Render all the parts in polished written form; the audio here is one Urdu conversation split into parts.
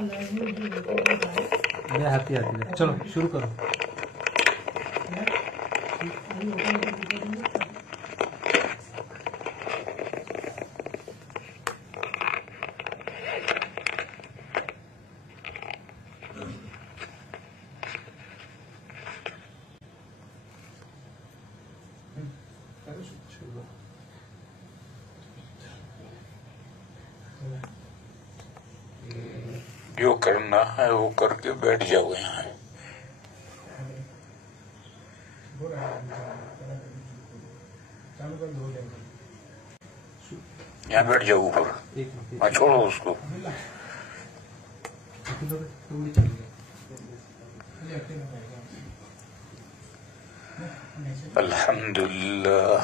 آتی ہے، چلو شروع کرو۔ جو کرنا ہے وہ کر کے بیٹھ جاؤ، یہاں بیٹھ جاؤ اوپر، میں چھوڑو اس کو۔ الحمد لله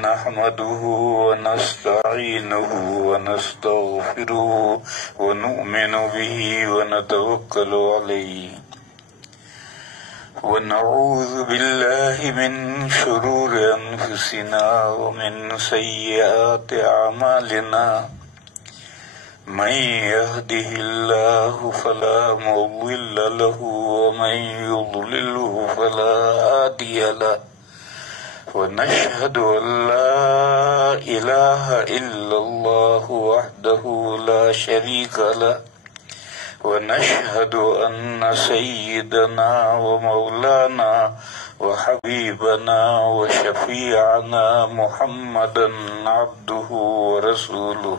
نحمده ونستعينه ونستغفره ونؤمن به ونتوكل عليه ونعوذ بالله من شرور أنفسنا ومن سيئات أعمالنا من يهده الله فلا مضل له ومن يضلله فلا هادي له ونشهد أن لا إله إلا الله وحده لا شريك له ونشهد أن سيدنا ومولانا وحبيبنا وشفيعنا محمدا عبده ورسوله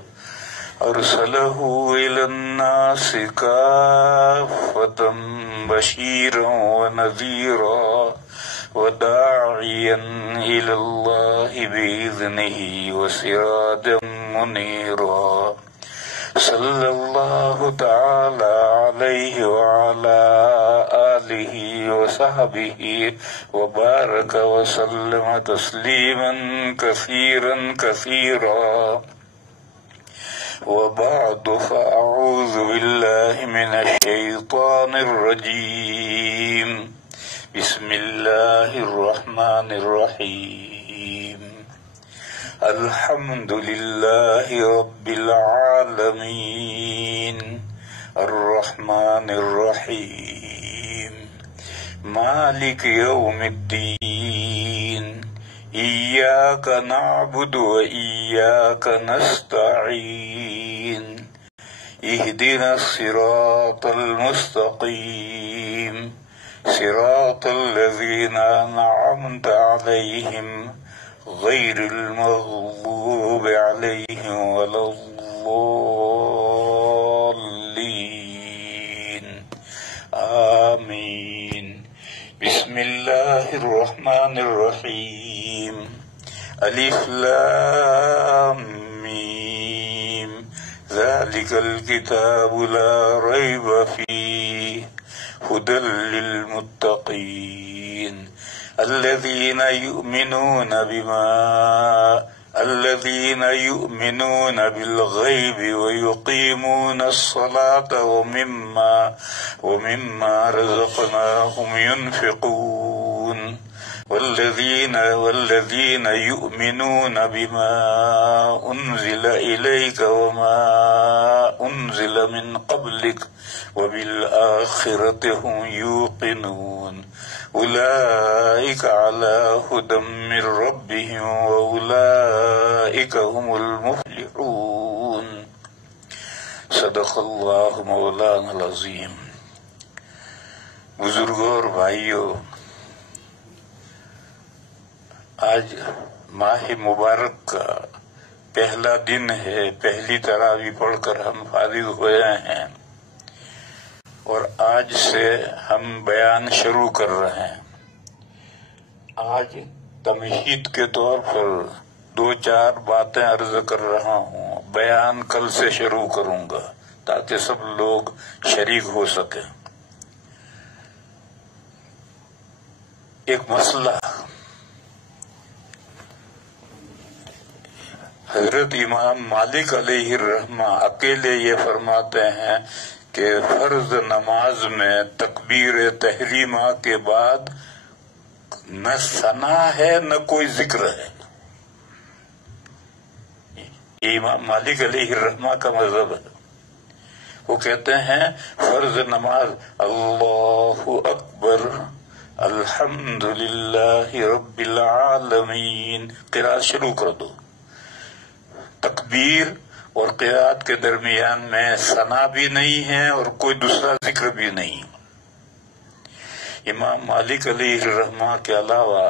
أرسله إلى الناس كافة بشيرا ونذيرا وداعيا إلى الله بإذنه وسراجا منيرا صلى الله تعالى عليه وعلى آله وصحبه وبارك وسلم تسليما كثيرا كثيرا وبعد فأعوذ بالله من الشيطان الرجيم بسم الله الرحمن الرحيم الحمد لله رب العالمين الرحمن الرحيم مالك يوم الدين إياك نعبد وإياك نستعين اهدنا الصراط المستقيم صراط الذين أنعمت عليهم غير المغضوب عليهم ولا الضالين آمين بسم الله الرحمن الرحيم ألف لام ميم ذلك الكتاب لا ريب فيه هدى للمتقين الذين يؤمنون بالغيب ويقيمون الصلاة ومما رزقناهم ينفقون والذين يؤمنون بما أنزل إليك وما أنزل من قبلك وبالآخرة هم يوقنون أولئك على هدى من ربهم وأولئك هم المفلحون صدق اللہ مولانا العظیم۔ بزرگوں اور بھائیوں، آج ماہ مبارک کا پہلا دن ہے، پہلی تراویح پڑھ کر ہم فارغ ہوئے ہیں اور آج سے ہم بیان شروع کر رہے ہیں۔ آج تمہید کے طور پر 2-4 باتیں عرض کر رہا ہوں، بیان کل سے شروع کروں گا تاکہ سب لوگ شریک ہو سکیں۔ ایک مسئلہ، حضرت امام مالک علیہ الرحمہ اکیلے یہ فرماتے ہیں کہ فرض نماز میں تکبیر تحریمہ کے بعد نہ ثنا ہے نہ کوئی ذکر ہے۔ یہ امام مالک علیہ الرحمہ کا مذہب ہے. وہ کہتے ہیں فرض نماز اللہ اکبر الحمدللہ رب العالمین، قرات شروع کر دو. تکبیر اور قرات کے درمیان میں ثنا بھی نہیں ہے اور کوئی دوسرا ذکر بھی نہیں. امام مالک علیہ الرحمہ کے علاوہ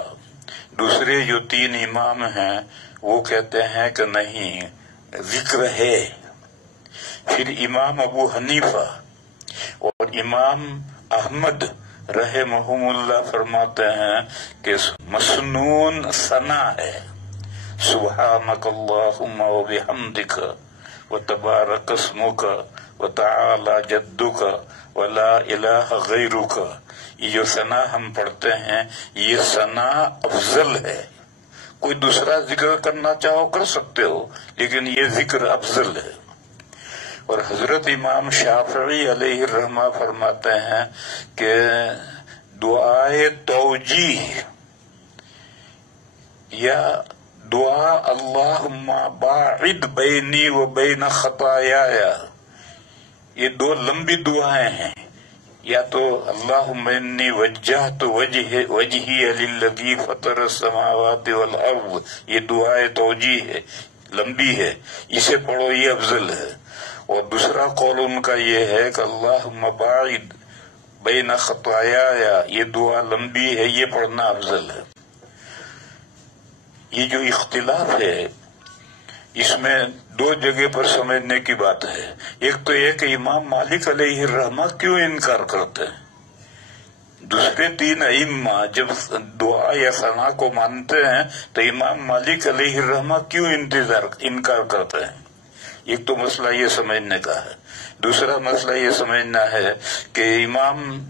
دوسرے جو 3 امام ہیں وہ کہتے ہیں کہ نہیں، ذکر ہے. پھر امام ابو حنیفہ اور امام احمد رحمہم اللہ فرماتے ہیں کہ مسنون ثنا ہے. سبحانک اللہم وبحمدک وتبارک اسمک وتعالی جدک ولا الہ غیرک. یہ جو ثنا ہم پڑھتے ہیں یہ ثنا افضل ہے. کوئی دوسرا ذکر کرنا چاہو کر سکتے ہو، لیکن یہ ذکر افضل ہے. اور حضرت امام شافعی علیہ الرحمہ فرماتے ہیں کہ دعائے توجیہ یا دعا اللہم باعد بینی و بین خطایایا، یہ 2 لمبی دعائیں ہیں. یا تو اللہم انی وجہت وجہی للذی فطر السماوات والارض، یہ دعائے توجیہ ہے، لمبی ہے، اسے پڑھو، یہ افضل ہے. اور دوسرا قول ان کا یہ ہے کہ اللہم باعد بین خطایا، یہ دعا لمبی ہے، یہ پڑھنا افضل ہے. یہ جو اختلاف ہے اس میں 2 جگہ پر سمجھنے کی بات ہے. ایک تو یہ کہ امام مالک علیہ الرحمہ کیوں انکار کرتے ہیں. دوسرے 3 ائمہ جب دعا یا ثنا کو مانتے ہیں تو امام مالک علیہ الرحمہ کیوں انکار کرتے ہیں. ایک تو مسئلہ یہ سمجھنے کا ہے. دوسرا مسئلہ یہ سمجھنا ہے کہ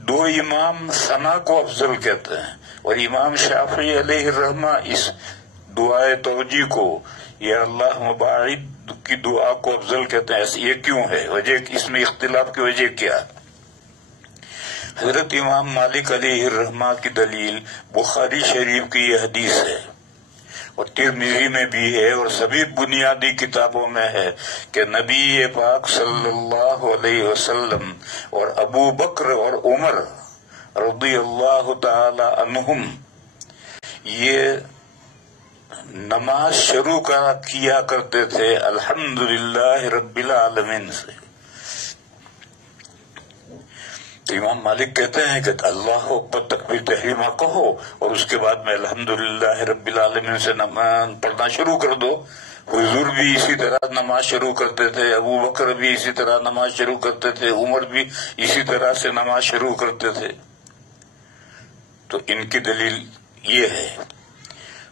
2 امام ثنا کو افضل کہتے ہیں اور امام شافعی علیہ الرحمہ اس دعائے توجیہ کو یا اللہ مباعد کی دعا کو افضل کہتے ہیں. یہ کیوں ہے؟ وجہ اس میں اختلاف کی وجہ کیا ہے؟ حضرت امام مالک علیہ الرحمہ کی دلیل بخاری شریف کی یہ حدیث ہے اور ترمذی میں بھی ہے اور سبھی بنیادی کتابوں میں ہے کہ نبی پاک صلی اللہ علیہ وسلم اور ابو بکر اور عمر رضی اللہ تعالی عنہم یہ نماز شروع کیا کرتے تھے الحمدللہ رب العالمین سے. تو امام مالک کہتے ہیں کہ اللہ اکبر تکبیر تحریمہ کہو اور اس کے بعد میں الحمدللہ رب العالمین سے نماز پڑھنا شروع کر دو. حضور بھی اسی طرح نماز شروع کرتے تھے، ابو بکر بھی اسی طرح نماز شروع کرتے تھے، عمر بھی اسی طرح سے نماز شروع کرتے تھے. تو ان کی دلیل یہ ہے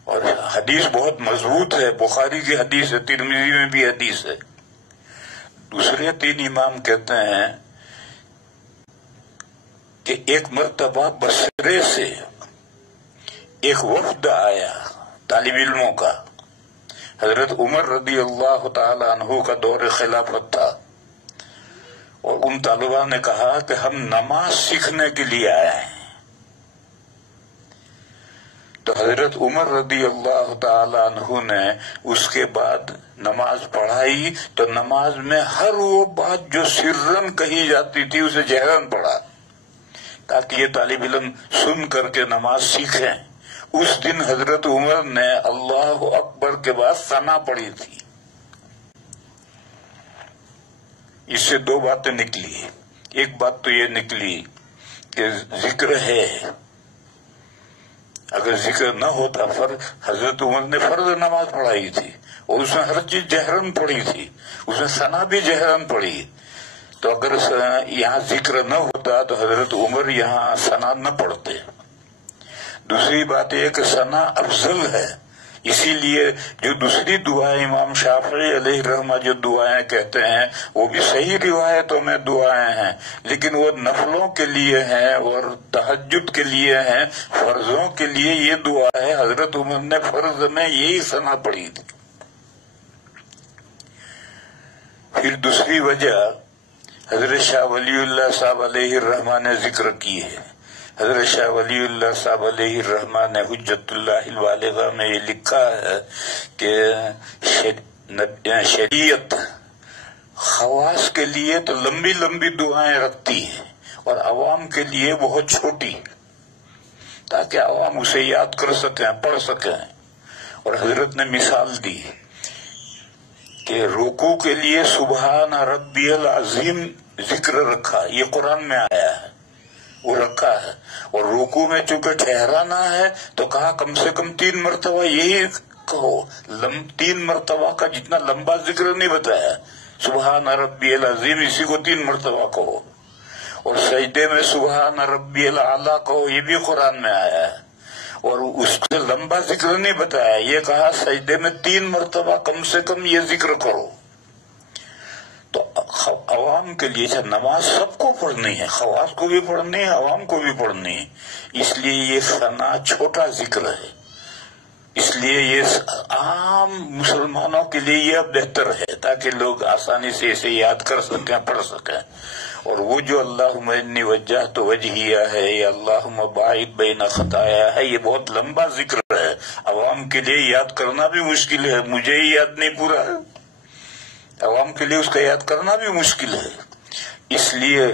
اور حدیث بہت مضبوط ہے، بخاری کی حدیث ہے، ترمذی میں بھی حدیث ہے. دوسرے 3 امام کہتے ہیں کہ ایک مرتبہ بصرے سے ایک وفد آیا طالب علموں کا. حضرت عمر رضی اللہ تعالی عنہ کا دور خلافت تھا اور ان طالبہ نے کہا کہ ہم نماز سیکھنے کے لیے آئے ہیں. تو حضرت عمر رضی اللہ تعالی عنہ نے اس کے بعد نماز پڑھائی تو نماز میں ہر وہ بات جو سرن کہی جاتی تھی اسے جہرن پڑھا تاکہ یہ طالب علم سن کر کے نماز سیکھیں. اس دن حضرت عمر نے اللہ اکبر کے بعد ثنا پڑھی تھی. اس سے 2 باتیں نکلی. ایک بات تو یہ نکلی کہ ذکر ہے، اگر ذکر نہ ہوتا حضرت عمر نے فرض نماز پڑھائی تھی اور اس میں ہر چیز جہرن پڑھی تھی، اس میں ثنا بھی جہرن پڑھی. تو اگر یہاں ذکر نہ ہوتا تو حضرت عمر یہاں ثنا نہ پڑھتے. دوسری بات یہ کہ ثنا افضل ہے، اسی لیے جو دوسری دعائیں امام شافعی علیہ الرحمہ جو دعائیں کہتے ہیں وہ بھی صحیح روایتوں میں دعائیں ہیں، لیکن وہ نفلوں کے لیے ہیں اور تہجد کے لیے ہیں، فرضوں کے لیے یہ دعا ہے. حضرت عمر نے فرض میں یہی ثنا پڑھی تھی. پھر دوسری وجہ حضرت شاہ ولی اللہ صاحب علیہ الرحمہ نے ذکر کی ہے. حضرت شاہ ولی اللہ صاحب علیہ الرحمہ نے حجت اللہ البالغہ میں یہ لکھا ہے کہ شریعت خواص کے لیے تو لمبی لمبی دعائیں رکھتی ہے اور عوام کے لیے بہت چھوٹی، تاکہ عوام اسے یاد کر سکیں، پڑھ سکیں۔ اور حضرت نے مثال دی کہ رکوع کے لیے سبحان ربی العظیم ذکر رکھا، یہ قرآن میں آیا ہے، وہ رکھا ہے۔ اور رکوع میں چونکہ ٹھہرانا ہے تو کہا کم سے کم 3 مرتبہ یہی کہو، 3 مرتبہ کا جتنا لمبا ذکر نہیں بتایا، سبحان ربی العظیم اسی کو 3 مرتبہ کہو۔ اور سجدے میں سبحان ربی الاعلیٰ کہو، یہ بھی قرآن میں آیا ہے، اور اس سے لمبا ذکر نہیں بتایا، یہ کہا سجدے میں 3 مرتبہ کم سے کم یہ ذکر کرو۔ تو عوام کے لیے نماز سب کو پڑھنی ہے، خواص کو بھی پڑھنی ہے، عوام کو بھی پڑھنی ہے، اس لیے یہ ثنا چھوٹا ذکر ہے، اس لیے یہ عام مسلمانوں کے لیے یہ بہتر ہے تاکہ لوگ آسانی سے اسے یاد کر سکیں، پڑھ سکیں۔ اور وہ جو اللہم انی وجہت وجہیہ ہے یا اللہم باعد بین خطایا ہے، یہ بہت لمبا ذکر ہے، عوام کے لیے یاد کرنا بھی مشکل ہے، مجھے ہی یاد نہیں پورا ہے، عوام کے لیے اس کا یاد کرنا بھی مشکل ہے۔ اس لیے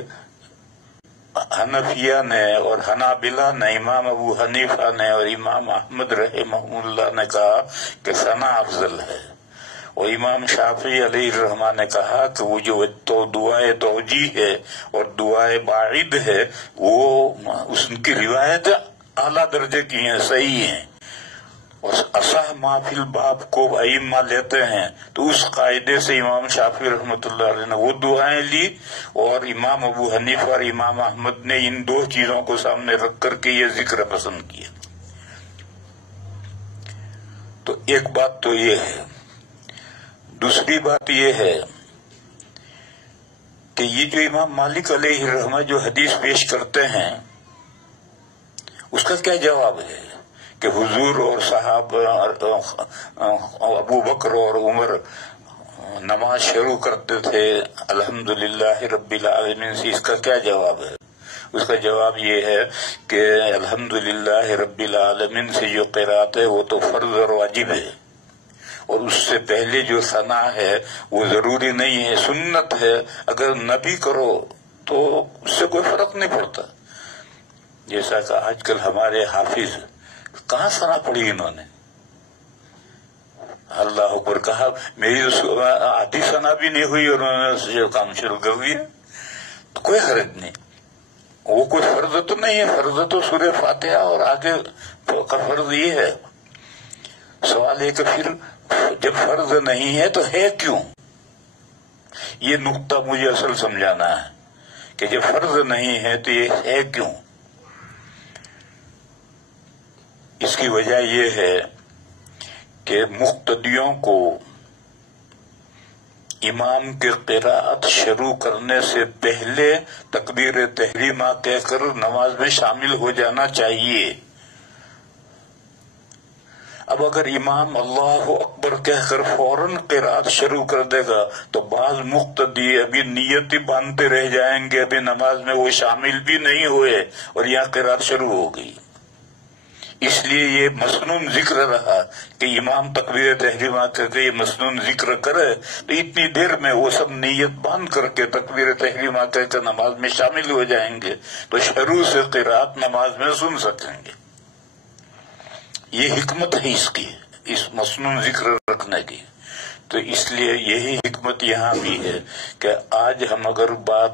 حنفیہ نے اور حنابلہ نے، امام ابو حنیفہ نے اور امام احمد رحمہ اللہ نے کہا کہ ثنا افضل ہے، اور امام شافعی علیہ الرحمہ نے کہا کہ وہ جو تو دعائے توجیہ ہے اور دعائے باعد ہے وہ اس کی روایت اعلیٰ درجے کی ہیں، صحیح ہیں، اور اصح ما فی الباب کو ائمہ لیتے ہیں، تو اس قاعدے سے امام شافعی رحمۃ اللہ علیہ نے وہ دعائیں لی، اور امام ابو حنیفہ اور امام احمد نے ان 2 چیزوں کو سامنے رکھ کر کے یہ ذکر پسند کیا۔ تو ایک بات تو یہ ہے، دوسری بات یہ ہے کہ یہ جو امام مالک علیہ الرحمہ جو حدیث پیش کرتے ہیں اس کا کیا جواب ہے کہ حضور اور صحابہ ابو بکر اور عمر نماز شروع کرتے تھے الحمدللہ رب العالمین سے، اس کا کیا جواب ہے؟ اس کا جواب یہ ہے کہ الحمدللہ رب العالمین سے جو قرات ہے وہ تو فرض اور واجب ہے، اور اس سے پہلے جو ثنا ہے وہ ضروری نہیں ہے، سنت ہے، اگر نہ بھی کرو تو اس سے کوئی فرق نہیں پڑتا۔ جیسا کہ آج کل ہمارے حافظ کہاں ثنا پڑھی انہوں نے، اللہ اکبر کہا، میری آدھی ثنا بھی نہیں ہوئی اور انہوں نے یہ کام شروع کر دیا، تو کوئی حرج نہیں، وہ کوئی فرض تو نہیں ہے، فرض تو سورہ فاتحہ اور آگے کا فرض یہ ہے۔ سوال ہے کہ پھر جب فرض نہیں ہے تو ہے کیوں؟ یہ نقطہ مجھے اصل سمجھانا ہے کہ جب فرض نہیں ہے تو یہ ہے کیوں؟ اس کی وجہ یہ ہے کہ مقتدیوں کو امام کے قراءت شروع کرنے سے پہلے تکبیر تحریمہ کہہ کر نماز میں شامل ہو جانا چاہیے۔ اب اگر امام اللہ اکبر کہہ کر فوراً قراءت شروع کر دے گا تو بعض مقتدی ابھی نیت ہی باندھتے رہ جائیں گے، ابھی نماز میں وہ شامل بھی نہیں ہوئے اور یہاں قراءت شروع ہو گئی۔ اس لیے یہ مسنون ذکر رہا کہ امام تکبیر تحریمہ کر کے یہ مسنون ذکر کرے تو اتنی دیر میں وہ سب نیت باندھ کر کے تکبیر تحریمہ کر کے نماز میں شامل ہو جائیں گے، تو شروع سے قراءت نماز میں سن سکیں گے۔ یہ حکمت ہے اس کی، اس مسنون ذکر رکھنے کی۔ تو اس لیے یہی حکمت یہاں بھی ہے کہ آج ہم اگر بات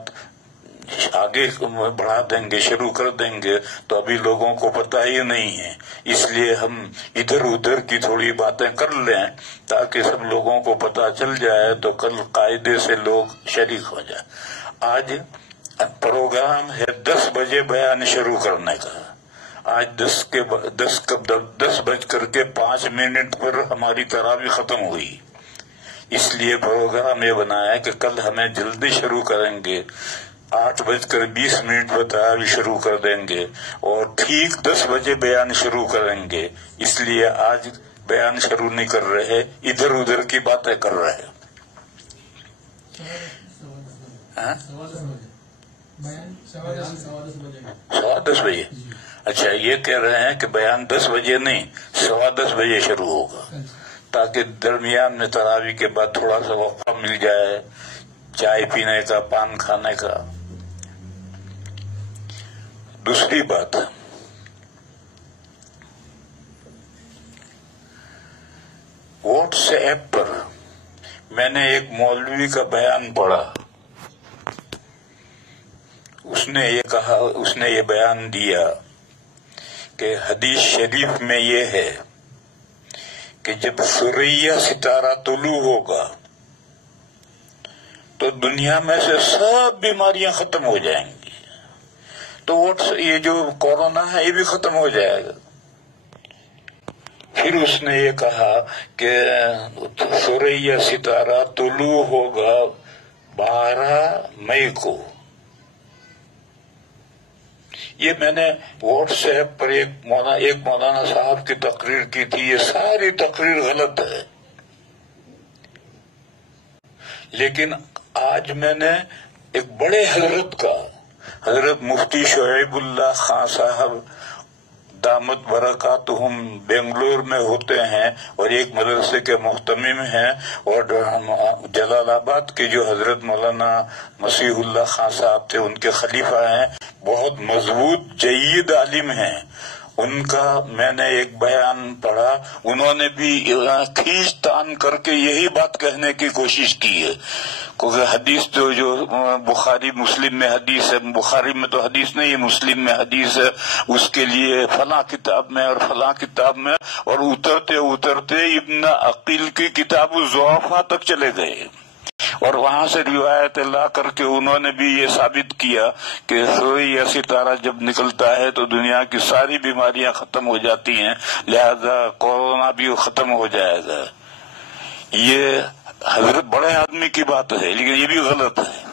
آگے بڑھا دیں گے، شروع کر دیں گے تو ابھی لوگوں کو پتہ ہی نہیں ہے، اس لیے ہم ادھر ادھر کی تھوڑی باتیں کر لیں تاکہ سب لوگوں کو پتہ چل جائے تو کل قاعدے سے لوگ شریک ہو جائیں۔ آج پروگرام ہے 10 بجے بیان شروع کرنے کا، آج 10:05 پر ہماری تراویح ختم ہوئی، اس لیے پروگرام یہ بنایا ہے کہ کل ہمیں جلدی شروع کریں گے، 8:20 پر تراویح شروع کر دیں گے اور ٹھیک 10 بجے بیان شروع کریں گے۔ اس لیے آج بیان شروع نہیں کر رہے، ادھر ادھر کی باتیں کر رہے ہیں۔ 10:15 بجے؟ اچھا، یہ کہہ رہے ہیں کہ بیان 10 بجے نہیں 10:15 بجے شروع ہوگا، تاکہ درمیان میں تراویح کے بعد تھوڑا سا وقفہ مل جائے چائے پینے کا، پان کھانے کا۔ دوسری بات، واٹس ایپ پر میں نے ایک مولوی کا بیان پڑھا، اس نے یہ کہا، اس نے یہ بیان دیا کہ حدیث شریف میں یہ ہے کہ جب ثریا ستارہ طلوع ہوگا تو دنیا میں سے سب بیماریاں ختم ہو جائیں گی، تو یہ جو کورونا ہے یہ بھی ختم ہو جائے گا۔ پھر اس نے یہ کہا کہ ثریا ستارہ طلوع ہوگا 12 مئی کو۔ یہ میں نے واٹس ایپ پر ایک مولانا صاحب کی تقریر کی تھی، یہ ساری تقریر غلط ہے، لیکن آج میں نے ایک بڑے حضرت کا، حضرت مفتی شعیب اللہ خان صاحب دامت برکاتہم بنگلور میں ہوتے ہیں اور ایک مدرسے کے محتمم ہیں، اور جلال آباد کے جو حضرت مولانا مسیح اللہ خان صاحب تھے ان کے خلیفہ ہیں، بہت مضبوط جید عالم ہیں۔ ان کا میں نے ایک بیان پڑھا، انہوں نے بھی کھینچ تان کر کے یہی بات کہنے کی کوشش کی ہے، کیونکہ حدیث تو جو بخاری مسلم میں حدیث ہے، بخاری میں تو حدیث نہیں ہے، مسلم میں حدیث ہے، اس کے لیے فلاں کتاب میں اور فلاں کتاب میں، اور اترتے اترتے ابن عقیل کی کتاب الضعفاء تک چلے گئے، اور وہاں سے روایت لا کر کے انہوں نے بھی یہ ثابت کیا کہ ثریا ستارہ جب نکلتا ہے تو دنیا کی ساری بیماریاں ختم ہو جاتی ہیں، لہذا کورونا بھی ختم ہو جائے گا۔ یہ حضرت بڑے آدمی کی بات ہے، لیکن یہ بھی غلط ہے۔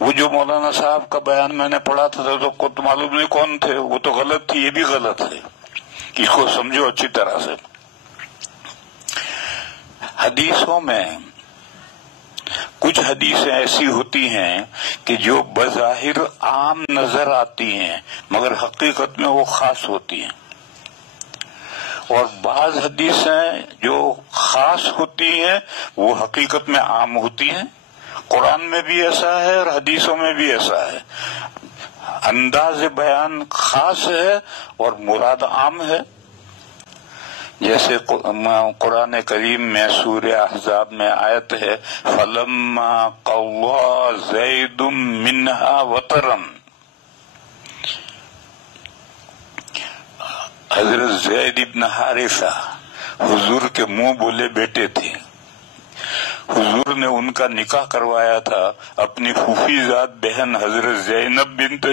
وہ جو مولانا صاحب کا بیان میں نے پڑھا تھا تو معلوم نہیں کون تھے، وہ تو غلط تھی، یہ بھی غلط ہے، اس کو سمجھو اچھی طرح سے۔ حدیثوں میں کچھ حدیثیں ایسی ہوتی ہیں کہ جو بظاہر عام نظر آتی ہیں مگر حقیقت میں وہ خاص ہوتی ہیں، اور بعض حدیثیں جو خاص ہوتی ہیں وہ حقیقت میں عام ہوتی ہیں۔ قرآن میں بھی ایسا ہے اور حدیثوں میں بھی ایسا ہے، انداز بیان خاص ہے اور مراد عام ہے۔ جیسے قرآن کریم میں سورہ احزاب میں آیت ہے فَلَمَّا قَضَىٰ زَيْدٌ مِّنْهَا وَطَرًا، حضرت زید ابن حارثہ حضور کے منہ بولے بیٹے تھے، حضور نے ان کا نکاح کروایا تھا اپنی پھوپھی زاد بہن حضرت زینب بنت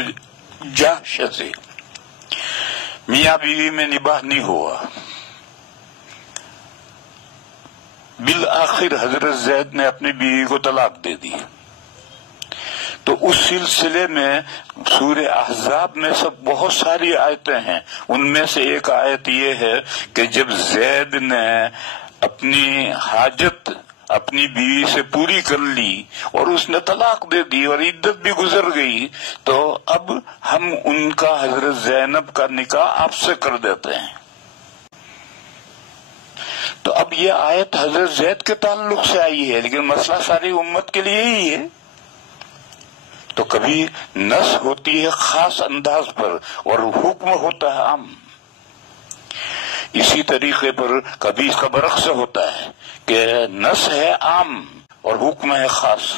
جحش سے، میاں بیوی میں نباہ نہیں ہوا، بالآخر حضرت زید نے اپنی بیوی کو طلاق دے دی۔ تو اس سلسلے میں سورہ احزاب میں سب بہت ساری آیتیں ہیں، ان میں سے ایک آیت یہ ہے کہ جب زید نے اپنی حاجت اپنی بیوی سے پوری کر لی اور اس نے طلاق دے دی اور عدت بھی گزر گئی، تو اب ہم ان کا حضرت زینب کا نکاح آپ سے کر دیتے ہیں۔ تو اب یہ آیت حضرت زید کے تعلق سے آئی ہے، لیکن مسئلہ ساری امت کے لیے ہی ہے۔ تو کبھی نص ہوتی ہے خاص انداز پر اور حکم ہوتا ہے عام۔ اسی طریقے پر کبھی اس کا برعکس ہوتا ہے کہ نص ہے عام اور حکم ہے خاص۔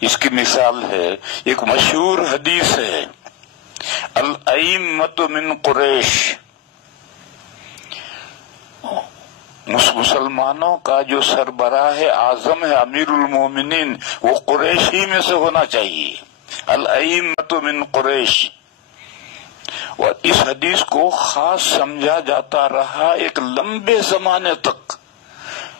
اس کی مثال ہے، ایک مشہور حدیث ہے الائمۃ من قریش، مسلمانوں کا جو سربراہ اعظم ہے امیر المومنین وہ قریش ہی میں سے ہونا چاہیے، الائمۃ من قریش۔ اور اس حدیث کو خاص سمجھا جاتا رہا ایک لمبے زمانے تک،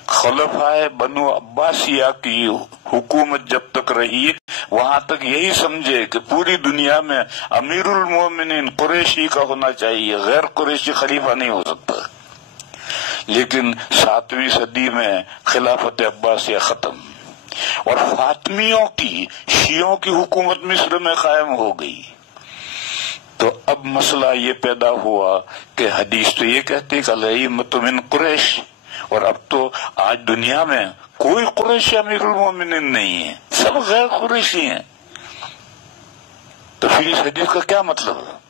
خلفائے بنو عباسیہ کی حکومت جب تک رہی وہاں تک یہی سمجھے کہ پوری دنیا میں امیر المومنین قریشی کا ہونا چاہیے، غیر قریشی خلیفہ نہیں ہو سکتا۔ لیکن 7ویں صدی میں خلافت عباسیہ ختم اور فاطمیوں کی، شیعوں کی حکومت مصر میں قائم ہو گئی۔ تو اب مسئلہ یہ پیدا ہوا کہ حدیث تو یہ کہتی کہ الائمۃ من قریش، اور اب تو آج دنیا میں کوئی قریشی امیر المومنین نہیں ہے، سب غیر قریشی ہیں، تو پھر اس حدیث کا کیا مطلب ہے؟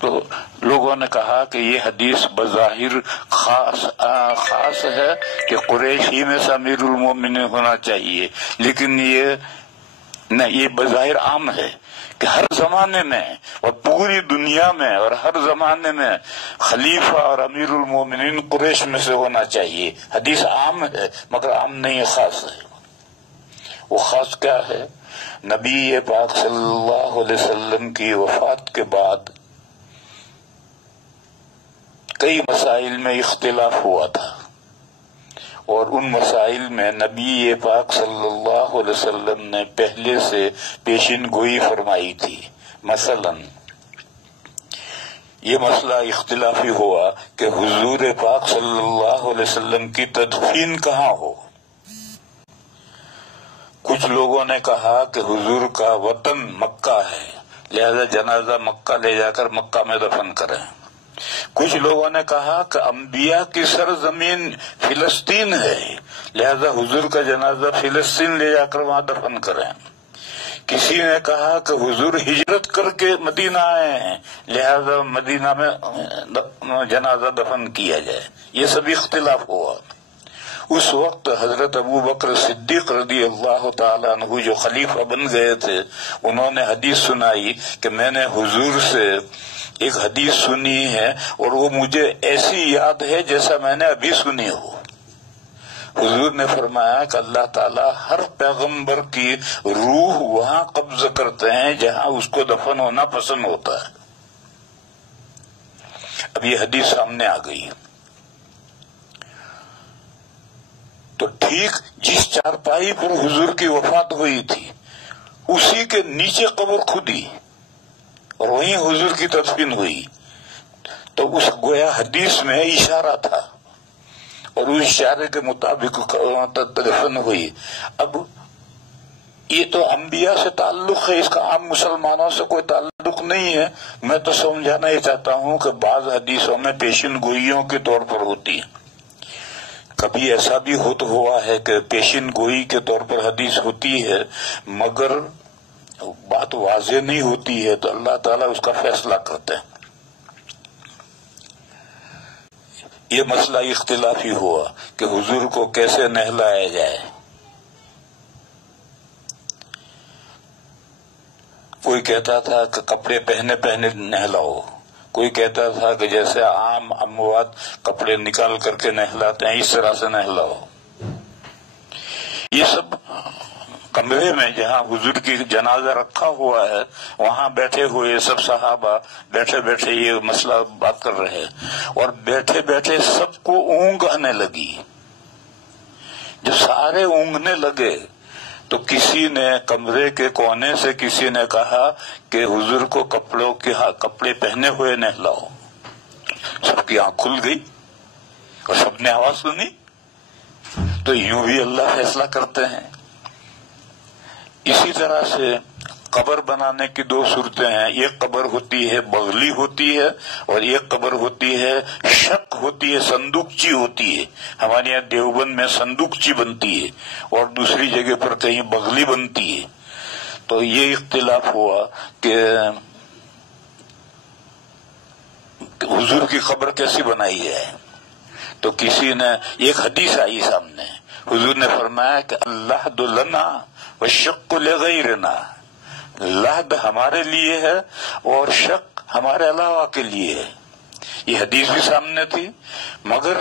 تو لوگوں نے کہا کہ یہ حدیث بظاہر خاص ہے کہ قریش ہی میں سے امیر المومنین ہونا چاہیے، لیکن یہ بظاہر عام ہے کہ ہر زمانے میں اور پوری دنیا میں اور ہر زمانے میں خلیفہ اور امیر المومنین قریش میں سے ہونا چاہیے۔ حدیث عام ہے مگر عام نہیں، خاص ہے۔ وہ خاص کیا ہے؟ نبی پاک صلی اللہ علیہ وسلم کی وفات کے بعد کئی مسائل میں اختلاف ہوا تھا، اور ان مسائل میں نبی پاک صلی اللہ علیہ وسلم نے پہلے سے پیشین گوئی فرمائی تھی۔ مثلا یہ مسئلہ اختلافی ہوا کہ حضور پاک صلی اللہ علیہ وسلم کی تدفین کہاں ہو۔ کچھ لوگوں نے کہا کہ حضور کا وطن مکہ ہے، لہذا جنازہ مکہ لے جا کر مکہ میں دفن کریں۔ کچھ لوگوں نے کہا کہ انبیاء کی سرزمین فلسطین ہے، لہذا حضور کا جنازہ فلسطین لے جا کر وہاں دفن کریں۔ کسی نے کہا کہ حضور ہجرت کر کے مدینہ آئے ہیں، لہذا مدینہ میں جنازہ دفن کیا جائے۔ یہ سب اختلاف ہوا۔ اس وقت حضرت ابو بکر صدیق رضی اللہ تعالیٰ عنہ جو خلیفہ بن گئے تھے، انہوں نے حدیث سنائی کہ میں نے حضور سے ایک حدیث سنی ہے اور وہ مجھے ایسی یاد ہے جیسا میں نے ابھی سنی ہو۔ حضور نے فرمایا کہ اللہ تعالیٰ ہر پیغمبر کی روح وہاں قبض کرتے ہیں جہاں اس کو دفن ہونا پسند ہوتا ہے۔ اب یہ حدیث سامنے آ گئی، تو ٹھیک جس چارپائی پر حضور کی وفات ہوئی تھی اسی کے نیچے قبر کھدی اور وہیں حضور کی تدفین ہوئی، تو اس گویا حدیث میں اشارہ تھا اور اس اشارے کے مطابق دفن ہوئی۔ اب یہ تو انبیاء سے تعلق ہے، اس کا عام مسلمانوں سے کوئی تعلق نہیں ہے۔ میں تو سمجھانا یہ چاہتا ہوں کہ بعض حدیثوں میں پیشین گوئیوں کے طور پر ہوتی ہے۔ کبھی ایسا بھی ہوا ہے کہ پیشین گوئی کے طور پر حدیث ہوتی ہے مگر بات واضح نہیں ہوتی ہے، تو اللہ تعالیٰ اس کا فیصلہ کرتے ہیں۔ یہ مسئلہ اختلافی ہوا کہ حضور کو کیسے نہلایا جائے۔ کوئی کہتا تھا کہ کپڑے پہنے نہلاؤ، کوئی کہتا تھا کہ جیسے عام اموات کپڑے نکال کر کے نہلاتے ہیں اس طرح سے نہلاؤ۔ یہ سب کمرے میں جہاں حضور کی جنازہ رکھا ہوا ہے وہاں بیٹھے ہوئے سب صحابہ بیٹھے یہ مسئلہ بات کر رہے، اور بیٹھے سب کو اونگ آنے لگی۔ جب سارے اونگنے لگے تو کسی نے کمرے کے کونے سے کسی نے کہا کہ حضور کو کپڑے پہنے ہوئے نہلاؤ۔ سب کی آنکھ کھل گئی اور سب نے آواز سنی۔ تو یوں بھی اللہ فیصلہ کرتے ہیں۔ اسی طرح سے قبر بنانے کی دو صورتیں ہیں، ایک قبر ہوتی ہے بغلی ہوتی ہے اور ایک قبر ہوتی ہے شق ہوتی ہے، صندوقچی ہوتی ہے۔ ہمارے یہاں دیوبند میں صندوقچی بنتی ہے اور دوسری جگہ پر کہیں بغلی بنتی ہے۔ تو یہ اختلاف ہوا کہ حضور کی قبر کیسی بنائی ہے۔ تو کسی نے ایک حدیث آئی سامنے، حضور نے فرمایا کہ اللحد لنا والشق لغیرنا، لحد ہمارے لیے ہے اور شق ہمارے علاوہ کے لیے ہے۔ یہ حدیث بھی سامنے تھی، مگر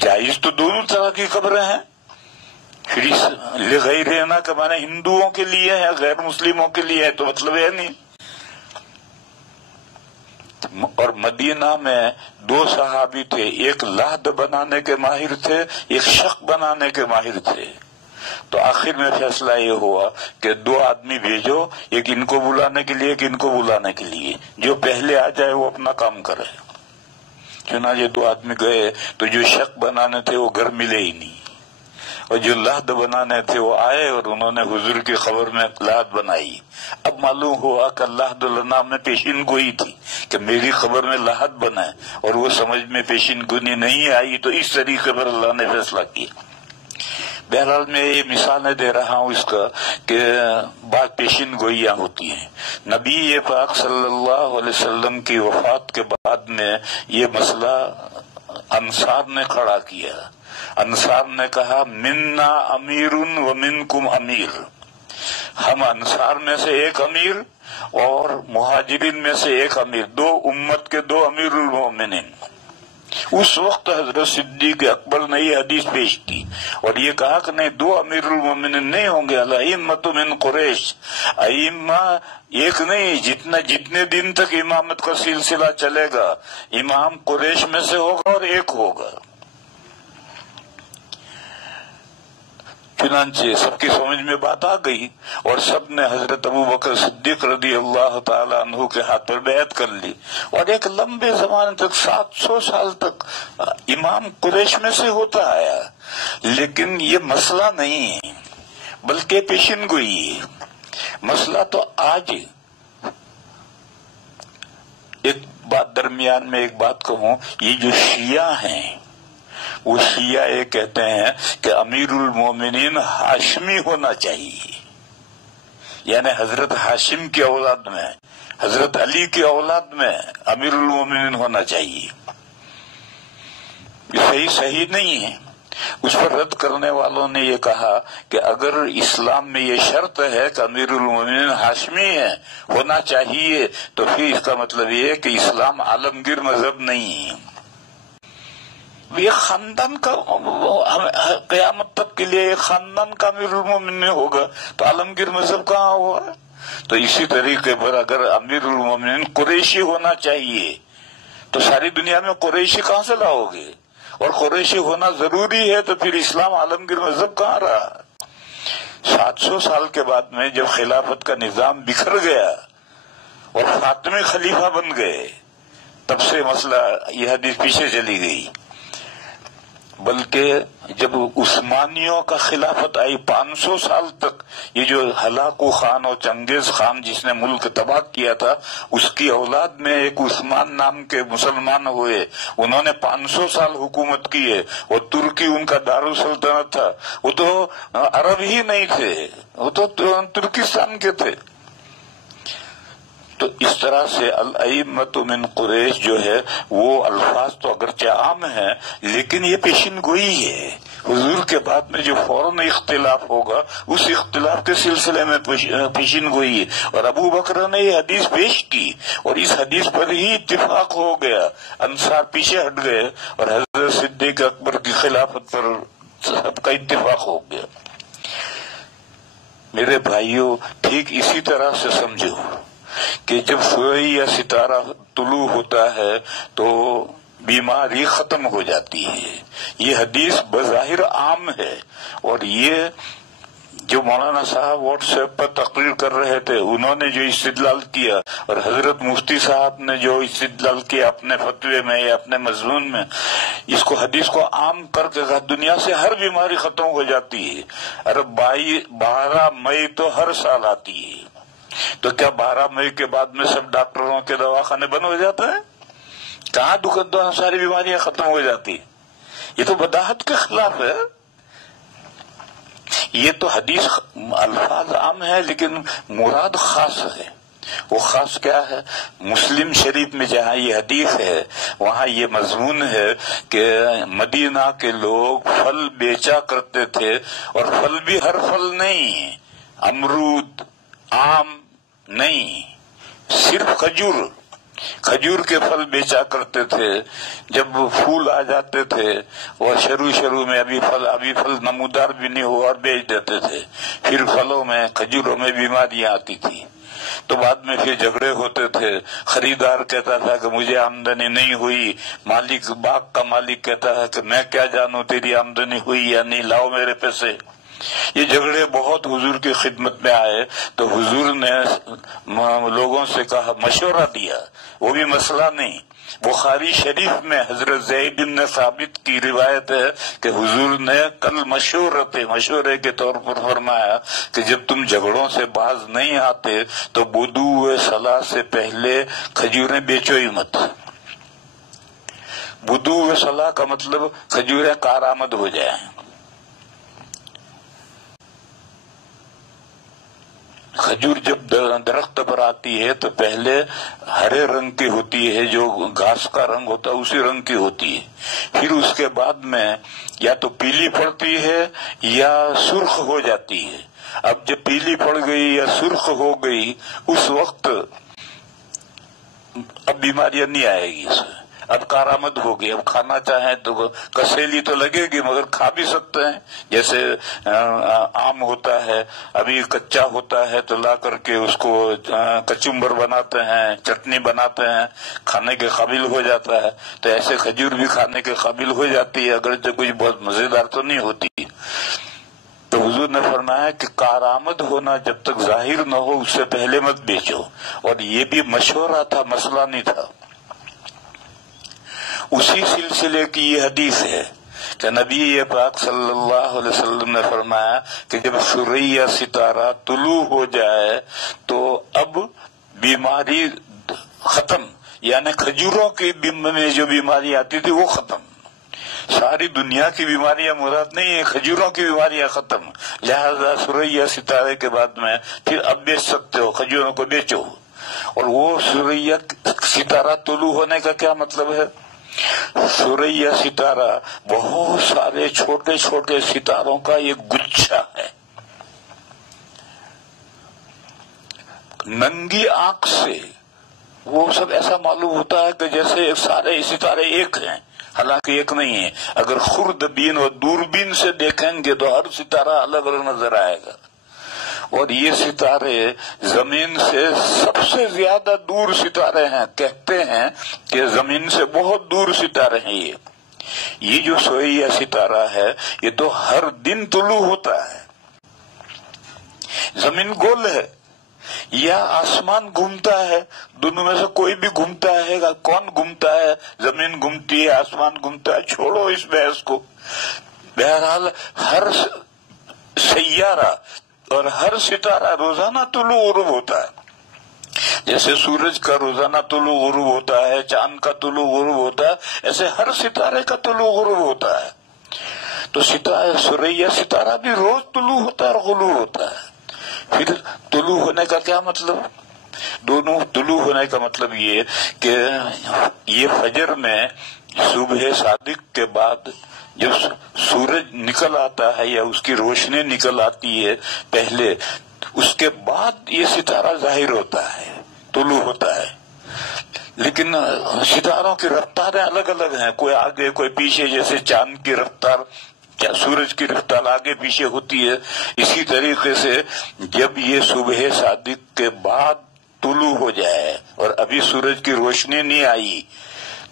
جائز تو دونوں طرح کی قبریں ہیں۔ پھر لغیرنا کے معنی ہندوؤں کے لیے ہے، غیر مسلموں کے لیے ہے، تو مطلب ہے نہیں۔ اور مدینہ میں دو صحابی تھے، ایک لحد بنانے کے ماہر تھے، ایک شق بنانے کے ماہر تھے۔ تو آخر میں فیصلہ یہ ہوا کہ دو آدمی بھیجو، ایک ان کو بلانے کے لیے ایک ان کو بلانے کے لیے، جو پہلے آ جائے وہ اپنا کام کرے۔ چنانچہ دو آدمی گئے تو جو شق بنانے تھے وہ گھر ملے ہی نہیں، اور جو لحد بنانے تھے وہ آئے اور انہوں نے حضور کی خبر میں لحد بنائی. اب معلوم ہوا کہ لحد لنا میں پیشین گوئی تھی کہ میری خبر میں لحد بنا ہے، اور وہ سمجھ میں پیشین گوئی نہیں آئی، تو اس طریقے پر اللہ نے فیصلہ کیا. بہرحال میں یہ مثالیں دے رہا ہوں اس کا کہ بعض پیشین گوئیاں ہوتی ہیں. نبی پاک صلی اللہ علیہ وسلم کی وفات کے بعد میں یہ مسئلہ انصار نے کھڑا کیا. انصار نے کہا منا امیر و منکم امیر، ہم انصار میں سے ایک امیر اور مہاجرین میں سے ایک امیر، دو امت کے دو امیر المومنین. اس وقت حضرت صدیق اکبر نے یہ حدیث پیش کی اور یہ کہا کہ نہیں، دو امیر المومنین نہیں ہوں گے، الائمۃ من قریش، ائمہ ایک نہیں، جتنے دن تک امامت کا سلسلہ چلے گا امام قریش میں سے ہوگا اور ایک ہوگا. چنانچہ سب کی سمجھ میں بات آ گئی اور سب نے حضرت ابو بکر صدیق رضی اللہ تعالی عنہ کے ہاتھ پر بیعت کر لی، اور ایک لمبے زمانے تک 700 سال تک امام قریش میں سے ہوتا آیا. لیکن یہ مسئلہ نہیں بلکہ پیشن گوئی. مسئلہ تو آج ایک بات درمیان میں ایک بات کہوں، یہ جو شیعہ ہیں وہ شیعہ یہ کہتے ہیں کہ امیر المومنین ہاشمی ہونا چاہیے، یعنی حضرت ہاشم کی اولاد میں، حضرت علی کی اولاد میں امیر المومنین ہونا چاہیے. صحیح نہیں ہے. اس پر رد کرنے والوں نے یہ کہا کہ اگر اسلام میں یہ شرط ہے کہ امیر المومنین ہاشمی ہے ہونا چاہیے تو پھر اس کا مطلب یہ ہے کہ اسلام عالمگیر مذہب نہیں ہے. یہ خاندان کا قیامت تک کے لیے خاندان کا امیر المومنین ہوگا تو عالمگیر مذہب کہاں ہوگا؟ تو اسی طریقے پر اگر امیر المومنین قریشی ہونا چاہیے تو ساری دنیا میں قریشی کہاں سے لاؤ گے؟ اور قریشی ہونا ضروری ہے تو پھر اسلام عالمگیر مذہب کہاں رہا؟ 700 سال کے بعد میں جب خلافت کا نظام بکھر گیا اور فاطمی خلیفہ بن گئے تب سے مسئلہ یہ حدیث پیچھے چلی گئی. بلکہ جب عثمانیوں کا خلافت آئی 500 سال تک یہ جو ہلاکو خان اور چنگیز خان جس نے ملک تباہ کیا تھا اس کی اولاد میں ایک عثمان نام کے مسلمان ہوئے، انہوں نے 500 سال حکومت کی ہے، اور ترکی ان کا دارالسلطنت تھا. وہ تو عرب ہی نہیں تھے، وہ تو ترکستان کے تھے. تو اس طرح سے الائمۃ من قریش جو ہے وہ الفاظ تو اگرچہ عام ہیں لیکن یہ پیشن گوئی ہے. حضور کے بعد میں جو فوراً اختلاف ہوگا اس اختلاف کے سلسلے میں پیشن گوئی ہے. اور ابو بکر نے یہ حدیث پیش کی اور اس حدیث پر ہی اتفاق ہو گیا، انصار پیچھے ہٹ گئے اور حضرت صدیق اکبر کی خلافت پر سب کا اتفاق ہو گیا. میرے بھائیوں، ٹھیک اسی طرح سے سمجھو کہ جب سورج یا ستارہ طلوع ہوتا ہے تو بیماری ختم ہو جاتی ہے. یہ حدیث بظاہر عام ہے، اور یہ جو مولانا صاحب واٹس ایپ پر تقریر کر رہے تھے انہوں نے جو استدلال کیا اور حضرت مفتی صاحب نے جو استدلال کیا اپنے فتوے میں یا اپنے مضمون میں، اس کو حدیث کو عام کر کے دنیا سے ہر بیماری ختم ہو جاتی ہے. ارے 12 مئی تو ہر سال آتی ہے، تو کیا 12 مئی کے بعد میں سب ڈاکٹروں کے دواخانے بند ہو جاتا ہے؟ کہاں ساری بیماریاں ختم ہو جاتی؟ یہ تو بداحت کے خلاف ہے. یہ تو حدیث الفاظ عام ہے لیکن مراد خاص ہے. وہ خاص کیا ہے؟ مسلم شریف میں جہاں یہ حدیث ہے وہاں یہ مضمون ہے کہ مدینہ کے لوگ پھل بیچا کرتے تھے، اور پھل بھی ہر پھل نہیں، امرود آم نہیں، صرف کھجور کے پھل بیچا کرتے تھے. جب پھول آ جاتے تھے اور شروع میں ابھی پھل نمودار بھی نہیں ہوا اور بیچ دیتے تھے، پھر پھلوں میں کھجوروں میں بیماریاں آتی تھی تو بعد میں پھر جھگڑے ہوتے تھے. خریدار کہتا تھا کہ مجھے آمدنی نہیں ہوئی، باغ کا مالک کہتا ہے کہ میں کیا جانوں تیری آمدنی ہوئی یا نہیں، لاؤ میرے پیسے. یہ جھگڑے بہت حضور کی خدمت میں آئے تو حضور نے لوگوں سے کہا، مشورہ دیا، وہ بھی مسئلہ نہیں بخاری شریف میں حضرت زید بن ثابت کی روایت ہے کہ حضور نے کل مشورے کے طور پر فرمایا کہ جب تم جھگڑوں سے باز نہیں آتے تو بدو صلاح سے پہلے کھجوریں بیچو ہی مت۔ بدو صلاح کا مطلب کھجوریں کارآمد ہو جائیں۔ کھجور جب درخت پر آتی ہے تو پہلے ہرے رنگ کی ہوتی ہے، جو گھاس کا رنگ ہوتا ہے اسی رنگ کی ہوتی ہے، پھر اس کے بعد میں یا تو پیلی پڑتی ہے یا سرخ ہو جاتی ہے۔ اب جب پیلی پڑ گئی یا سرخ ہو گئی اس وقت اب بیماریاں نہیں آئے گی اس میں، اب کارآمد ہوگی۔ اب کھانا چاہیں تو کسیلی تو لگے گی مگر کھا بھی سکتے ہیں، جیسے آم ہوتا ہے، ابھی کچا ہوتا ہے تو لا کر کے اس کو کچمبر بناتے ہیں، چٹنی بناتے ہیں، کھانے کے قابل ہو جاتا ہے۔ تو ایسے کھجور بھی کھانے کے قابل ہو جاتی ہے، اگرچہ کچھ بہت مزیدار تو نہیں ہوتی۔ تو حضور نے فرمایا کہ کارآمد ہونا جب تک ظاہر نہ ہو اس سے پہلے مت بیچو، اور یہ بھی مشورہ تھا، مسئلہ نہیں تھا۔ اسی سلسلے کی یہ حدیث ہے کہ نبی پاک صلی اللہ علیہ وسلم نے فرمایا کہ جب ثریا ستارہ طلوع ہو جائے تو اب بیماری ختم، یعنی کھجوروں کی میں جو بیماری آتی تھی وہ ختم۔ ساری دنیا کی بیماریاں مراد نہیں ہے، کھجوروں کی بیماریاں ختم، لہذا ثریا ستارے کے بعد میں پھر اب بیچ سکتے ہو، کھجوروں کو بیچو۔ اور وہ ثریا ستارہ طلوع ہونے کا کیا مطلب ہے؟ ثریا ستارہ بہت سارے چھوٹے چھوٹے ستاروں کا ایک گچھا ہے۔ ننگی آنکھ سے وہ سب ایسا معلوم ہوتا ہے کہ جیسے سارے ستارے ایک ہیں، حالانکہ ایک نہیں ہے۔ اگر خوردبین اور دوربین سے دیکھیں گے تو ہر ستارہ الگ الگ نظر آئے گا، اور یہ ستارے زمین سے سب سے زیادہ دور ستارے ہیں۔ کہتے ہیں کہ زمین سے بہت دور ستارے ہیں یہ جو ثریا ستارہ ہے یہ تو ہر دن طلوع ہوتا ہے۔ زمین گول ہے یا آسمان گھومتا ہے، دونوں میں سے کوئی بھی گھومتا ہے۔ کون گھومتا ہے؟ زمین گھومتی ہے، آسمان گھومتا ہے، چھوڑو اس بحث کو۔ بہرحال ہر سیارہ اور ہر ستارہ روزانہ طلوع غروب ہوتا ہے، جیسے سورج کا روزانہ طلوع غروب ہوتا ہے، چاند کا طلوع غروب ہوتا ہے، ایسے ہر ستارے کا طلوع غروب ہوتا ہے۔ تو ثریا ستارہ بھی روز طلوع ہوتا ہے اور غروب ہوتا ہے۔ پھر طلوع ہونے کا کیا مطلب؟ دونوں طلوع ہونے کا مطلب یہ کہ یہ فجر میں صبح صادق کے بعد جب سورج نکل آتا ہے یا اس کی روشنی نکل آتی ہے پہلے، اس کے بعد یہ ستارہ ظاہر ہوتا ہے، طلوع ہوتا ہے۔ لیکن ستاروں کی رفتاریں الگ الگ ہیں، کوئی آگے کوئی پیچھے، جیسے چاند کی رفتار کیا سورج کی رفتار آگے پیچھے ہوتی ہے، اسی طریقے سے جب یہ صبح صادق کے بعد طلوع ہو جائے اور ابھی سورج کی روشنی نہیں آئی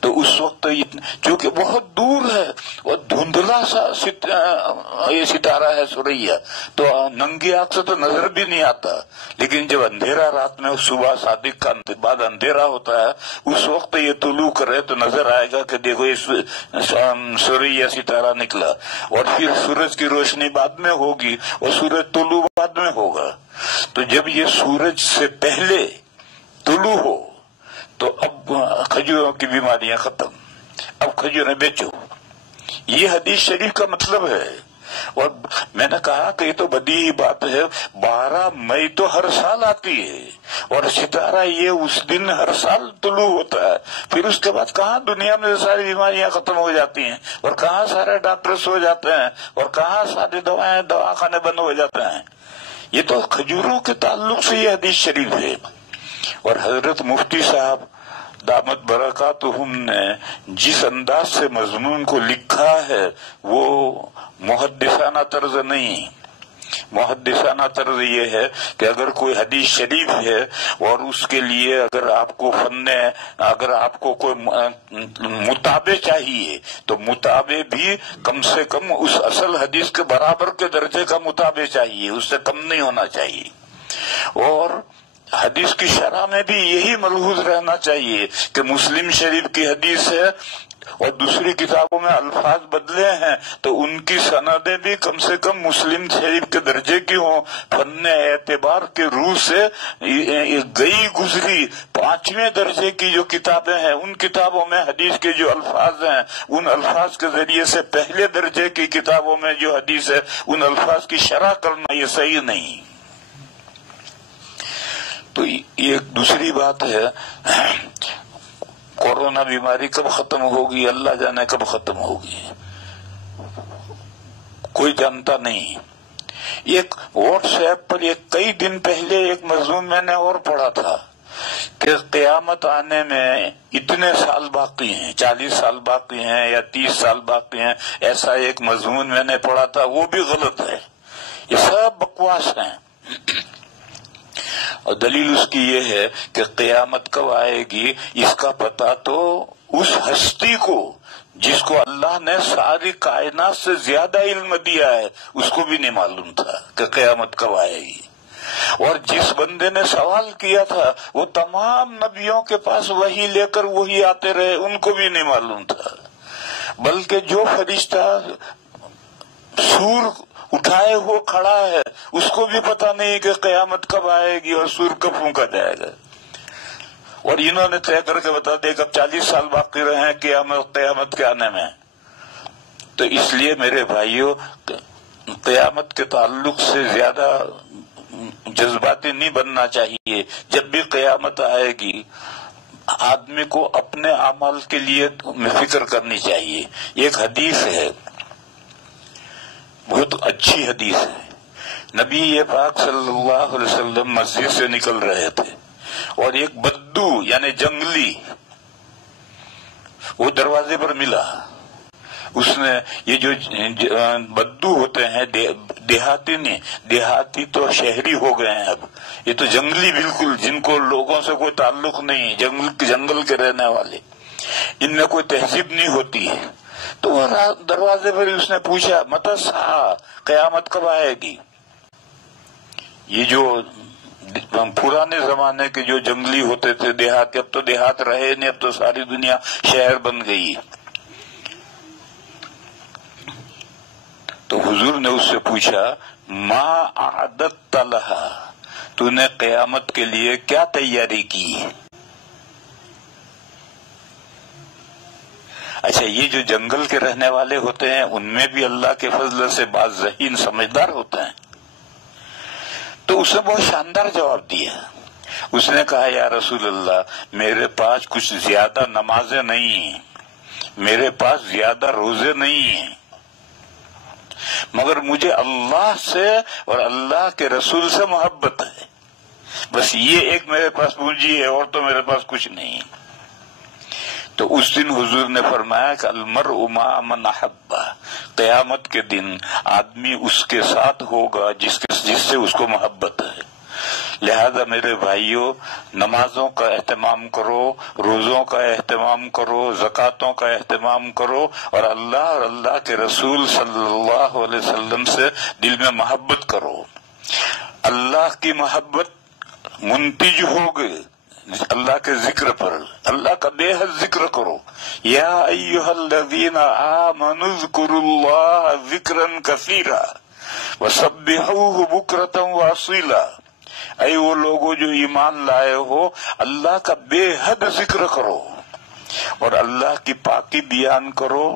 تو اس وقت چونکہ بہت دور ہے اور دھندلا سا یہ ستارہ ہے ثریا، تو ننگی آنکھ سے تو نظر بھی نہیں آتا، لیکن جب اندھیرا رات میں صبح صادق کا بعد اندھیرا ہوتا ہے اس وقت یہ طلوع کرے تو نظر آئے گا کہ دیکھو اس ثریا ستارہ نکلا، اور پھر سورج کی روشنی بعد میں ہوگی اور سورج طلوع بعد میں ہوگا۔ تو جب یہ سورج سے پہلے طلوع ہو تو اب کھجوروں کی بیماریاں ختم، اب کھجوریں بیچو، یہ حدیث شریف کا مطلب ہے۔ اور میں نے کہا کہ یہ تو بدیہی بات ہے، 12 مئی تو ہر سال آتی ہے اور ستارہ یہ اس دن ہر سال طلوع ہوتا ہے، پھر اس کے بعد کہاں دنیا میں ساری بیماریاں ختم ہو جاتی ہیں اور کہاں سارے ڈاکٹر سو جاتے ہیں اور کہاں ساری دواخانے بند ہو جاتے ہیں۔ یہ تو کھجوروں کے تعلق سے یہ حدیث شریف ہے۔ اور حضرت مفتی صاحب دامت برکاتہم نے جس انداز سے مضمون کو لکھا ہے وہ محدثانہ طرز نہیں۔ محدثانہ طرز یہ ہے کہ اگر کوئی حدیث شریف ہے اور اس کے لیے اگر آپ کو کوئی متابع چاہیے تو متابع بھی کم سے کم اس اصل حدیث کے برابر کے درجے کا متابع چاہیے، اس سے کم نہیں ہونا چاہیے۔ اور حدیث کی شرح میں بھی یہی ملحوظ رہنا چاہیے کہ مسلم شریف کی حدیث ہے اور دوسری کتابوں میں الفاظ بدلے ہیں تو ان کی سندیں بھی کم سے کم مسلم شریف کے درجے کی ہوں. فن اعتبار کے روح سے گئی گزری 5ویں درجے کی جو کتابیں ہیں ان کتابوں میں حدیث کے جو الفاظ ہیں ان الفاظ کے ذریعے سے پہلے درجے کی کتابوں میں جو حدیث ہے ان الفاظ کی شرح کرنا یہ صحیح نہیں. تو یہ دوسری بات ہے، کورونا بیماری کب ختم ہوگی اللہ جانے کب ختم ہوگی، کوئی جانتا نہیں. ایک واٹس ایپ پر کئی دن پہلے ایک مضمون میں نے اور پڑھا تھا کہ قیامت آنے میں اتنے سال باقی ہیں، 40 سال باقی ہیں یا 30 سال باقی ہیں، ایسا ایک مضمون میں نے پڑھا تھا. وہ بھی غلط ہے، یہ سب بکواس ہیں. اور دلیل اس کی یہ ہے کہ قیامت کب آئے گی اس کا پتہ تو اس ہستی کو جس کو اللہ نے ساری کائنات سے زیادہ علم دیا ہے اس کو بھی نہیں معلوم تھا کہ قیامت کب آئے گی. اور جس بندے نے سوال کیا تھا وہ تمام نبیوں کے پاس وہی لے کر وہی آتے رہے، ان کو بھی نہیں معلوم تھا. بلکہ جو فرشتہ سور اٹھائے ہو کھڑا ہے اس کو بھی پتہ نہیں کہ قیامت کب آئے گی اور سور کب پھونکا جائے گا. اور انہوں نے طے کر کے بتا دیا کہ اب 40 سال باقی رہے ہیں قیامت کے آنے میں. تو اس لیے میرے بھائیوں قیامت کے تعلق سے زیادہ جذباتی نہیں بننا چاہیے. جب بھی قیامت آئے گی آدمی کو اپنے اعمال کے لیے فکر کرنی چاہیے. ایک حدیث ہے، بہت اچھی حدیث ہے. نبی پاک صلی اللہ علیہ وسلم مسجد سے نکل رہے تھے اور ایک بدو یعنی جنگلی وہ دروازے پر ملا. اس نے یہ جو بدو ہوتے ہیں دیہاتی نہیں، دیہاتی تو شہری ہو گئے ہیں اب، یہ تو جنگلی بالکل جن کو لوگوں سے کوئی تعلق نہیں، جنگل کے رہنے والے، ان میں کوئی تہذیب نہیں ہوتی ہے. تو دروازے پر اس نے پوچھا متی الساعہ، قیامت کب آئے گی. یہ جو پرانے زمانے کے جو جنگلی ہوتے تھے دیہات، اب تو دیہات رہے نہیں، اب تو ساری دنیا شہر بن گئی. تو حضور نے اس سے پوچھا ما اعددت لہا، تو نے قیامت کے لیے کیا تیاری کی. اچھا یہ جو جنگل کے رہنے والے ہوتے ہیں ان میں بھی اللہ کے فضل سے بعض ذہین سمجھدار ہوتے ہیں. تو اس نے بہت شاندار جواب دیا. اس نے کہا یا رسول اللہ میرے پاس کچھ زیادہ نمازیں نہیں ہیں، میرے پاس زیادہ روزے نہیں ہیں، مگر مجھے اللہ سے اور اللہ کے رسول سے محبت ہے، بس یہ ایک میرے پاس پونجی ہے اور تو میرے پاس کچھ نہیں. تو اس دن حضور نے فرمایا کہ المرء مع من احب، قیامت کے دن آدمی اس کے ساتھ ہوگا جس سے اس کو محبت ہے. لہذا میرے بھائیوں نمازوں کا اہتمام کرو، روزوں کا اہتمام کرو، زکاتوں کا اہتمام کرو، اور اللہ کے رسول صلی اللہ علیہ وسلم سے دل میں محبت کرو. اللہ کی محبت منتج ہوگی اللہ کے ذکر پر، اللہ کا بے حد ذکر کرو. یا ایھا الذین آمنوا اذکروا اللہ ذکرا کثیرا وسبحوہ بکرۃ واصیلا. اے وہ لوگوں جو ایمان لائے ہو اللہ کا بے حد ذکر کرو اور اللہ کی پاکی بیان کرو.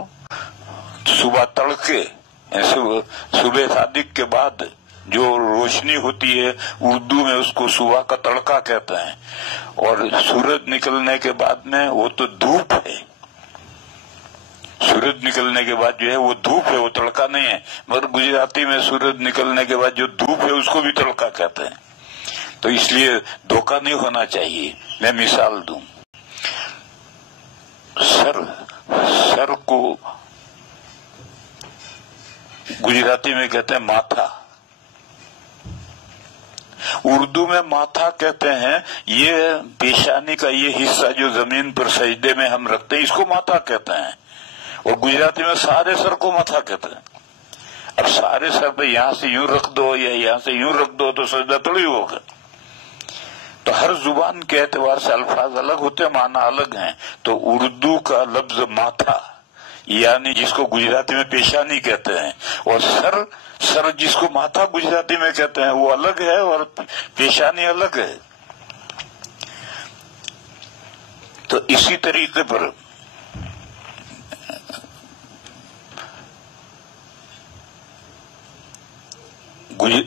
صبح تڑکے صبح صادق کے بعد جو روشنی ہوتی ہے اردو میں اس کو صبح کا تڑکا کہتے ہیں، اور سورج نکلنے کے بعد میں وہ تو دھوپ ہے. سورج نکلنے کے بعد جو ہے وہ دھوپ ہے، وہ تڑکا نہیں ہے. مگر گجراتی میں سورج نکلنے کے بعد جو دھوپ ہے اس کو بھی تڑکا کہتے ہیں. تو اس لیے دھوکہ نہیں ہونا چاہیے. میں مثال دوں، سر کو گجراتی میں کہتے ہیں ماتھا، اردو میں ماتھا کہتے ہیں. یہ پیشانی کا یہ حصہ جو زمین پر سجدے میں ہم رکھتے ہیں اس کو ماتھا کہتے ہیں، اور گجراتی میں سارے سر کو ماتھا کہتے ہیں. اب سارے سر پہ یہاں سے یوں رکھ دو یا یہاں سے یوں رکھ دو تو سجدہ تھوڑی ہوگا. تو ہر زبان کے اعتبار سے الفاظ الگ ہوتے ہیں، معنی الگ ہیں. تو اردو کا لفظ ماتھا یعنی جس کو گجراتی میں پیشانی کہتے ہیں، اور سر جس کو ماتھا گجراتی میں کہتے ہیں وہ الگ ہے اور پیشانی الگ ہے. تو اسی طریقے پر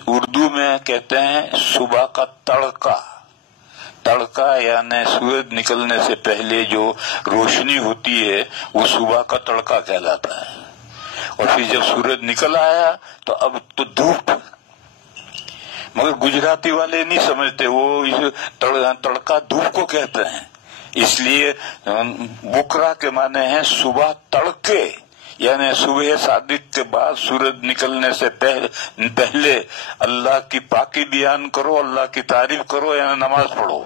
اردو میں کہتے ہیں صبح کا تڑکا یعنی سورج نکلنے سے پہلے جو روشنی ہوتی ہے وہ صبح کا تڑکا کہلاتا ہے. اور پھر جب سورج نکل آیا تو اب تو دھوپ. مگر گجراتی والے نہیں سمجھتے، وہ تڑکا دھوپ کو کہتے ہیں. اس لیے بکرا کے معنی ہیں صبح تڑکے، یعنی صبح صادق کے بعد سورج نکلنے سے پہلے اللہ کی پاکی بیان کرو، اللہ کی تعریف کرو، یعنی نماز پڑھو.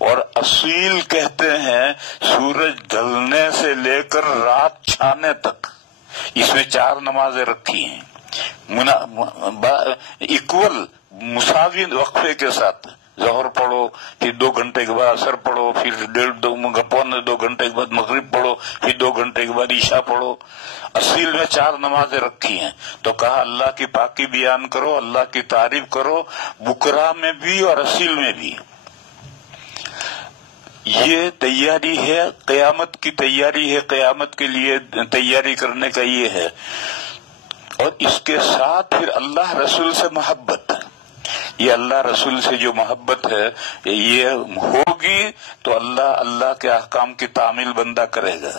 اور اصیل کہتے ہیں سورج ڈھلنے سے لے کر رات چھانے تک. اس میں 4 نمازیں رکھی ہیں ایکول مساوی وقفے کے ساتھ. ظہر پڑھو، پھر 2 گھنٹے کے بعد عصر پڑھو، پھر 2 گھنٹے کے بعد مغرب پڑھو، پھر 2 گھنٹے کے بعد عشاء پڑھو. اصیل میں 4 نمازیں رکھی ہیں. تو کہا اللہ کی پاکی بیان کرو، اللہ کی تعریف کرو، بکرا میں بھی اور اصیل میں بھی. یہ تیاری ہے، قیامت کی تیاری ہے، قیامت کے لیے تیاری کرنے کا یہ ہے. اور اس کے ساتھ پھر اللہ رسول سے محبت. یہ اللہ رسول سے جو محبت ہے یہ ہوگی تو اللہ کے احکام کی تعمیل بندہ کرے گا.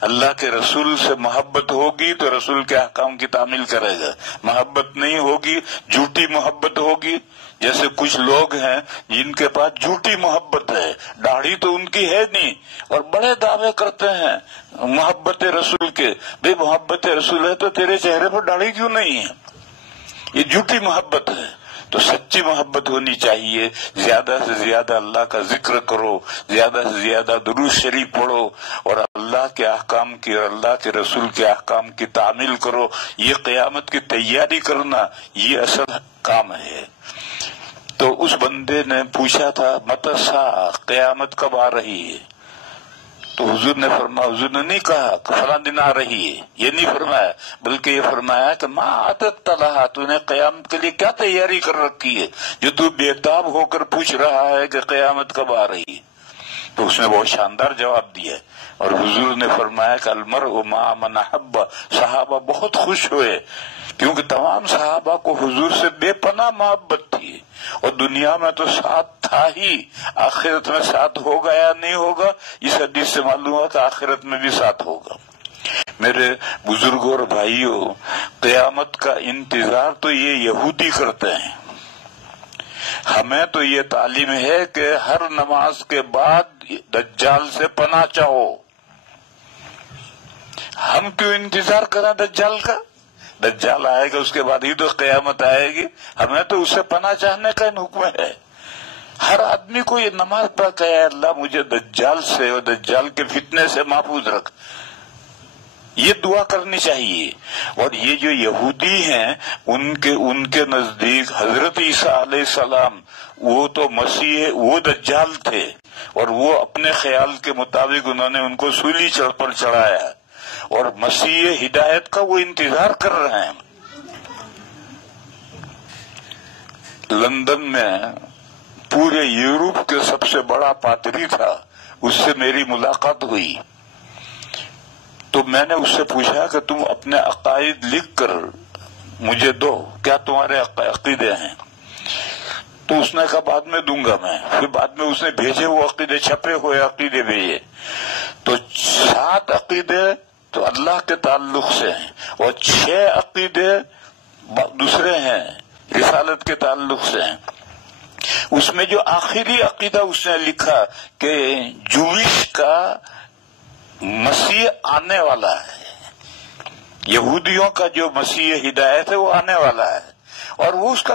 اللہ کے رسول سے محبت ہوگی تو رسول کے احکام کی تعمیل کرے گا. محبت نہیں ہوگی، جھوٹی محبت ہوگی. جیسے کچھ لوگ ہیں جن کے پاس جھوٹی محبت ہے، داڑھی تو ان کی ہے نہیں اور بڑے دعوے کرتے ہیں محبت رسول کے. بھئی محبت رسول ہے تو تیرے چہرے پر داڑھی کیوں نہیں ہے؟ یہ جھوٹی محبت ہے. تو سچی محبت ہونی چاہیے. زیادہ سے زیادہ اللہ کا ذکر کرو، زیادہ سے زیادہ درود شریف پڑھو اور اللہ کے احکام کی اور اللہ کے رسول کے احکام کی تعمیل کرو. یہ قیامت کی تیاری کرنا یہ اصل کام ہے. تو اس بندے نے پوچھا تھا متسا، قیامت کب آ رہی ہے؟ تو حضور نے فرمایا، حضور نے نہیں کہا کہ فلاں دن آ رہی ہے، یہ نہیں فرمایا، بلکہ یہ فرمایا کہ ما عادت لہا، تو نے قیامت کے لیے کیا تیاری کر رکھی ہے جو تو بےتاب ہو کر پوچھ رہا ہے کہ قیامت کب آ رہی ہے؟ تو اس نے بہت شاندار جواب دیا اور حضور نے فرمایا کہ المرء مع من احب. صحابہ بہت خوش ہوئے کیونکہ تمام صحابہ کو حضور سے بے پناہ محبت تھی اور دنیا میں تو ساتھ تھا ہی، آخرت میں ساتھ ہوگا یا نہیں ہوگا اس حدیث سے معلوم ہوا کہ آخرت میں بھی ساتھ ہوگا. میرے بزرگوں اور بھائیوں، قیامت کا انتظار تو یہ یہودی کرتے ہیں. ہمیں تو یہ تعلیم ہے کہ ہر نماز کے بعد دجال سے پناہ چاہو. ہم کیوں انتظار کریں دجال کا؟ دجال آئے گا اس کے بعد ہی تو قیامت آئے گی. ہمیں تو اسے پناہ چاہنے کا حکم ہے. ہر آدمی کو یہ نماز پڑھ کہ اللہ مجھے دجال سے اور دجال کے فتنے سے محفوظ رکھ، یہ دعا کرنی چاہیے. اور یہ جو یہودی ہیں ان کے نزدیک حضرت عیسیٰ علیہ السلام وہ تو مسیح، وہ دجال تھے اور وہ اپنے خیال کے مطابق انہوں نے ان کو سولی پر چڑھایا اور مسیح ہدایت کا وہ انتظار کر رہے ہیں. لندن میں پورے یورپ کے سب سے بڑا پادری تھا، اس سے میری ملاقات ہوئی. تو میں نے اس سے پوچھا کہ تم اپنے عقائد لکھ کر مجھے دو، کیا تمہارے عقیدے ہیں؟ تو اس نے کہا بعد میں دوں گا میں. پھر بعد میں اس نے بھیجے وہ عقیدے، چھپے ہوئے عقیدے بھیجے. تو 7 عقیدے تو اللہ کے تعلق سے ہیں اور 6 عقیدے دوسرے ہیں، رسالت کے تعلق سے ہیں. اس میں جو آخری عقیدہ اس نے لکھا کہ جویش کا مسیح آنے والا ہے، یہودیوں کا جو مسیح ہدایت ہے وہ آنے والا ہے. اور وہ اس کا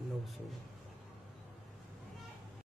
900